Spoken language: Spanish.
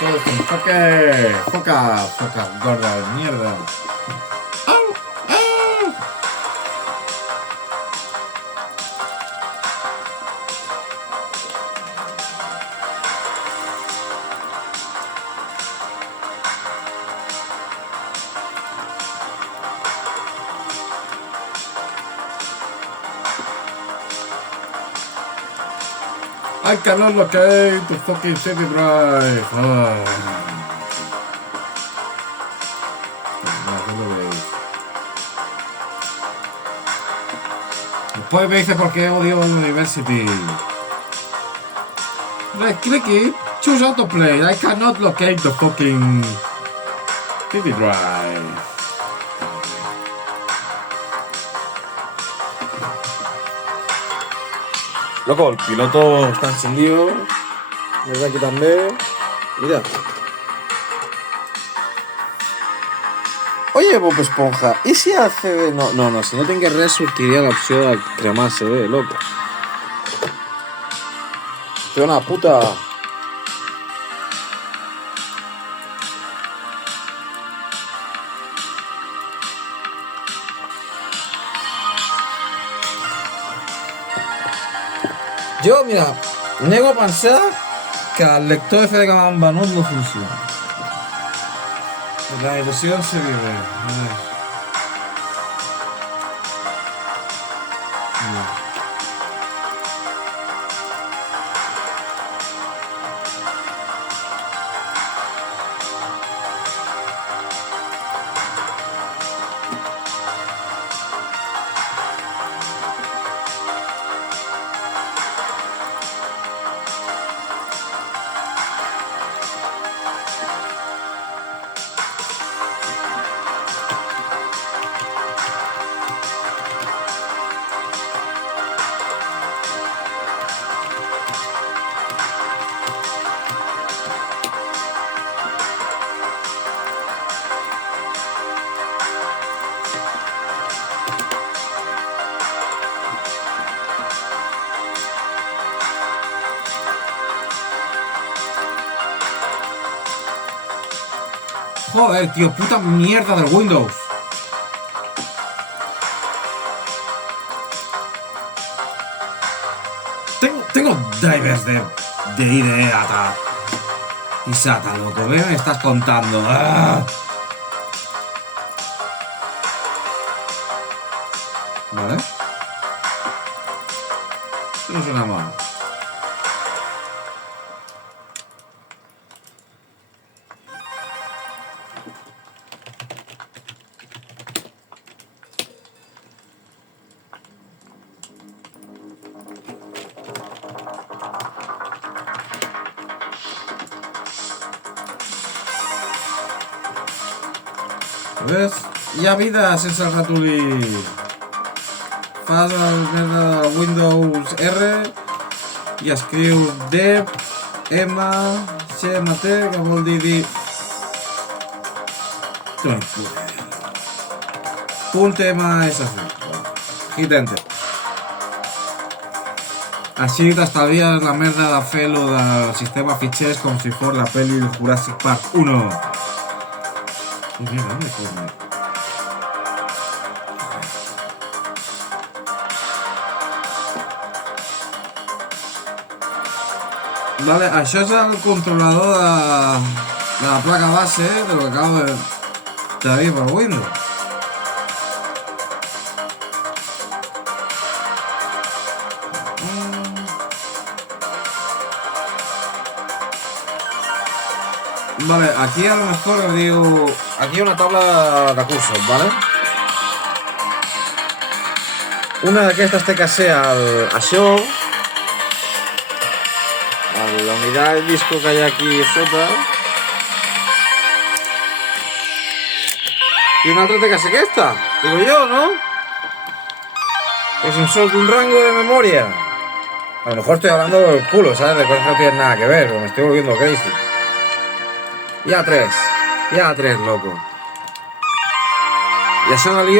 todo este enfoque. Foca, gorda de mierda. I cannot locate the fucking city drive. Después me dice por qué odio University. Right click it, choose autoplay. I cannot locate the fucking city drive. Loco, el piloto está encendido. ¿Verdad que también? Mira. Oye, Bob Esponja, ¿y si hace...? No, si no tenga res surtiría la opción de cremarse, loco. Tío, una puta... Jo, mira, nego a pensar que el lector de CD Command Banut no funciona. La ilusión se vive. A ver. Joder, tío, puta mierda del Windows. Tengo drivers de IDE ATA y SATA, loco. ¿Qué me estás contando? ¡Ah! Vale. No suena mal. ¿Ves? Hi ha vida sense el ratolí. Fas el merda de Windows R i escrius dev cmt, que vol dir .msc. Hit enter. Així t'estalvies la merda de fer-lo del sistema fitxers com si fos la pel·li de Jurassic Park 1. Mira, ¿dónde fue? Vale, això és el controlador de la placa base de lo que acabo de dir per Windows. Vale, aquí a lo mejor digo... Aquí hay una tabla de cursos, ¿vale? Una d'aquestes té que ser això, la unitat del disco que hi ha aquí sota, y una altra té que ser aquesta, digo yo, ¿no? Es un rango de memoria. A lo mejor estoy hablando del culo, ¿sabes? De cosas que no tienen nada que ver, pero me estoy volviendo crazy. Ya tres, loco. Ya se me ha liado.